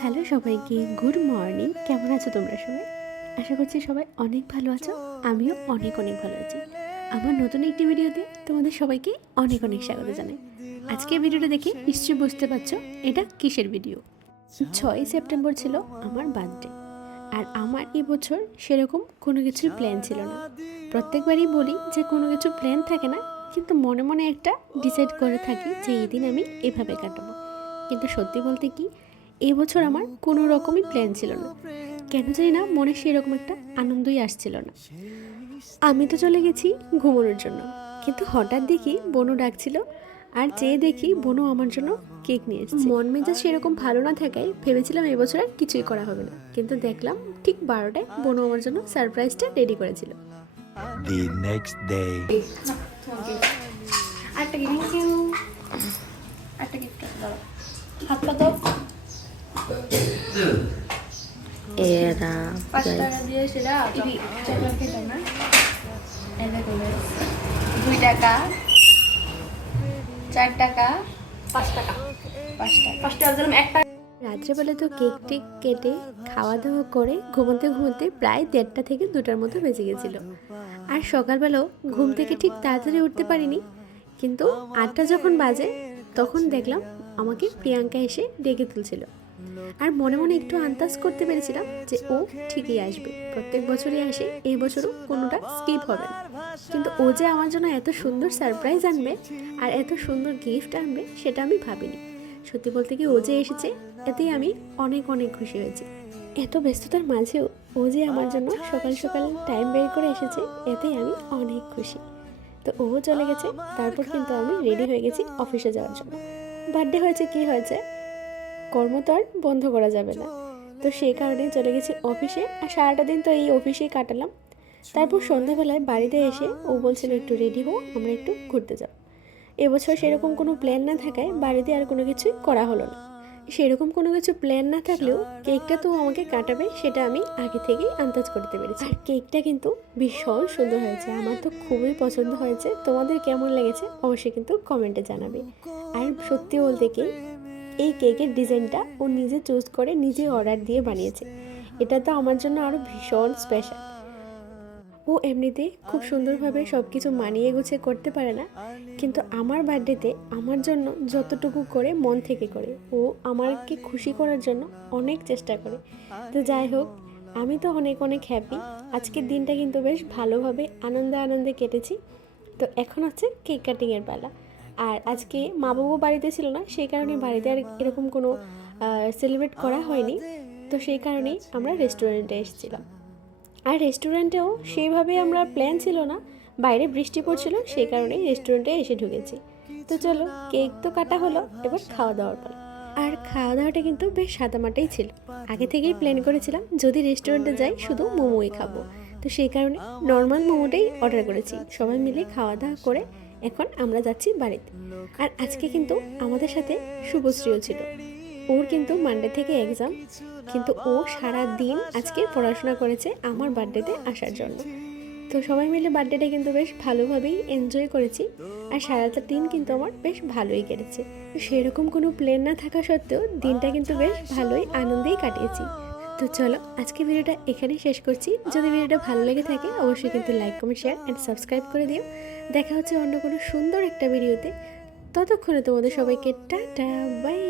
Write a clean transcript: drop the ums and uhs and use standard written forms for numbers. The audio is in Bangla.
হ্যালো সবাইকে, গুড মর্নিং। কেমন আছো তোমরা সবাই? আশা করছি সবাই অনেক ভালো আছো। আমিও অনেক অনেক ভালো আছি। আমার নতুন একটি ভিডিওতে তোমাদের সবাইকে অনেক অনেক স্বাগত জানাই। আজকে ভিডিওটা দেখে নিশ্চয়ই বুঝতে পারছো এটা কিসের ভিডিও। 6 সেপ্টেম্বর ছিল আমার বার্থডে, আর আমার এবছর সেরকম কোনো কিছুর প্ল্যান ছিল না। প্রত্যেকবারই বলি যে কোনো কিছু প্ল্যান থাকে না, কিন্তু মনে মনে একটা ডিসাইড করে থাকি যে এই দিন আমি এভাবে কাটাবো। কিন্তু সত্যি বলতে কি, এই বছর আমার কোনো রকমই প্ল্যান ছিল না। কেন জানি না, মনে সেরকম একটা আনন্দই আসছিল না। আমি তো চলে গেছি ঘুমানোর জন্য, কিন্তু হঠাৎ দেখি বনু ডাকছিল, আর যেয়ে দেখি বনু আমার জন্য কেক নিয়ে এসেছে। মন মেজাজ সেরকম ভালো না থাকায় ভেবেছিলাম এবছর আর কিছুই করা হবে না, কিন্তু দেখলাম ঠিক 12টায় বনু আমার জন্য সারপ্রাইজটা রেডি করেছিল। The next day. আরেকটা গিফট, থ্যাংক ইউ। আরেকটা গিফট দাও, হাত পা দাও। এরা 5 টাকা দিয়ে সেটা চকলেট খেতে না, এনে করে 2 টাকা, 4 টাকা, 5 টাকা, 5 টাকা, 5 টাকা দিলাম। একটা রাত্রেবেলা তো কেক টেক কেটে খাওয়া দাওয়া করে ঘুমোতে ঘুমোতে প্রায় 1:30 থেকে 2টার মতো বেজে গেছিলো। আর সকালবেলাও ঘুম থেকে ঠিক তাড়াতাড়ি উঠতে পারিনি, কিন্তু 8টা যখন বাজে তখন দেখলাম আমাকে প্রিয়াঙ্কা এসে ডেকে তুলছিল। আর মনে মনে একটু আন্দাজ করতে পেরেছিলাম যে ও ঠিকই আসবে, প্রত্যেক বছরই আসে, এই বছরও কোনোটা স্কিপ হবে না। কিন্তু ও যে আমার জন্য এত সুন্দর সারপ্রাইজ আনবে আর এত সুন্দর গিফট আনবে সেটা আমি ভাবিনি। সত্যি বলতে কি, ও যে এসেছে এতেই আমি অনেক অনেক খুশি হয়েছি। এত ব্যস্ততার মাঝেও ও যে আমার জন্য সকাল সকাল টাইম বের করে এসেছে, এতেই আমি অনেক খুশি। তো ও চলে গেছে, তারপর কিন্তু আমি রেডি হয়ে গেছি অফিসে যাওয়ার জন্য। বার্থডে হয়েছে, কি হয়েছে, কর্ম তো আর বন্ধ করা যাবে না। তো সেই কারণে চলে গেছি অফিসে, আর সারাটা দিন তো এই অফিসেই কাটালাম। তারপর সন্ধ্যাবেলায় বাড়িতে এসে ও বলছিল একটু রেডি হও, আমরা একটু ঘুরতে যাব। এবছর সেরকম কোনো প্ল্যান না থাকায় বাড়িতে আর কোনো কিছুই করা হলো না। সেরকম কোনো কিছু প্ল্যান না থাকলেও কেকটা তো আমাকে কাটাবে সেটা আমি আগে থেকেই আন্দাজ করতে পেরেছি। আর কেকটা কিন্তু ভীষণ সুন্দর হয়েছে, আমার তো খুবই পছন্দ হয়েছে। তোমাদের কেমন লেগেছে অবশ্যই কিন্তু কমেন্টে জানাবে। আর সত্যি বলতে কি, এই কেকের ডিজাইনটা ও নিজে চুজ করে নিজে অর্ডার দিয়ে বানিয়েছে, এটা তো আমার জন্য আরও ভীষণ স্পেশাল। ও এমনিতে খুব সুন্দরভাবে সব কিছু মানিয়ে গুছিয়ে করতে পারে না, কিন্তু আমার বার্থডেতে আমার জন্য যতটুকু করে মন থেকে করে, ও আমাকে খুশি করার জন্য অনেক চেষ্টা করে। তো যাই হোক, আমি তো অনেক অনেক হ্যাপি। আজকের দিনটা কিন্তু বেশ ভালোভাবে আনন্দে আনন্দে কেটেছি। তো এখন হচ্ছে কেক কাটিংয়ের পালা। আর আজকে মা বাবু বাড়িতে ছিল না, সেই কারণে বাড়িতে আর এরকম কোনো সেলিব্রেট করা হয়নি। তো সেই কারণেই আমরা রেস্টুরেন্টে এসেছিলাম। আর রেস্টুরেন্টেও সেইভাবে আমরা প্ল্যান ছিল না, বাইরে বৃষ্টি পড়ছিল, সেই কারণেই রেস্টুরেন্টে এসে ঢুকেছি। তো চলো, কেক তো কাটা হলো, এবার খাওয়া দাওয়ার পালা। আর খাওয়া দাওয়াটা কিন্তু বেশ সাদামাটাই ছিল। আগে থেকেই প্ল্যান করেছিলাম যদি রেস্টুরেন্টে যাই শুধু মোমোই খাবো, তো সেই কারণে নর্মাল মোমোটাই অর্ডার করেছি। সবাই মিলে খাওয়া দাওয়া করে এখন আমরা যাচ্ছি বাড়িতে। আর আজকে কিন্তু আমাদের সাথে শুভশ্রীও ছিল। ওর কিন্তু মানডে থেকে এক্সাম, কিন্তু ও সারা দিন আজকে পড়াশোনা করেছে আমার বার্থডেতে আসার জন্য। তো সবাই মিলে বার্থডেটা কিন্তু বেশ ভালোভাবেই এনজয় করেছি, আর সারাটা দিন কিন্তু আমার বেশ ভালোই কেটেছে। সেরকম কোনো প্ল্যান না থাকা সত্ত্বেও দিনটা কিন্তু বেশ ভালোই আনন্দেই কাটিয়েছি। তো চলো, আজকে ভিডিওটা এখানেই শেষ করছি। যদি ভিডিওটা ভালো লেগে থাকে অবশ্যই কিন্তু like, comment, share and subscribe করে দিও। দেখা হচ্ছে অন্য কোনো সুন্দর একটা ভিডিওতে। ততক্ষণে তোমাদের সবাইকে টাটা, বাই।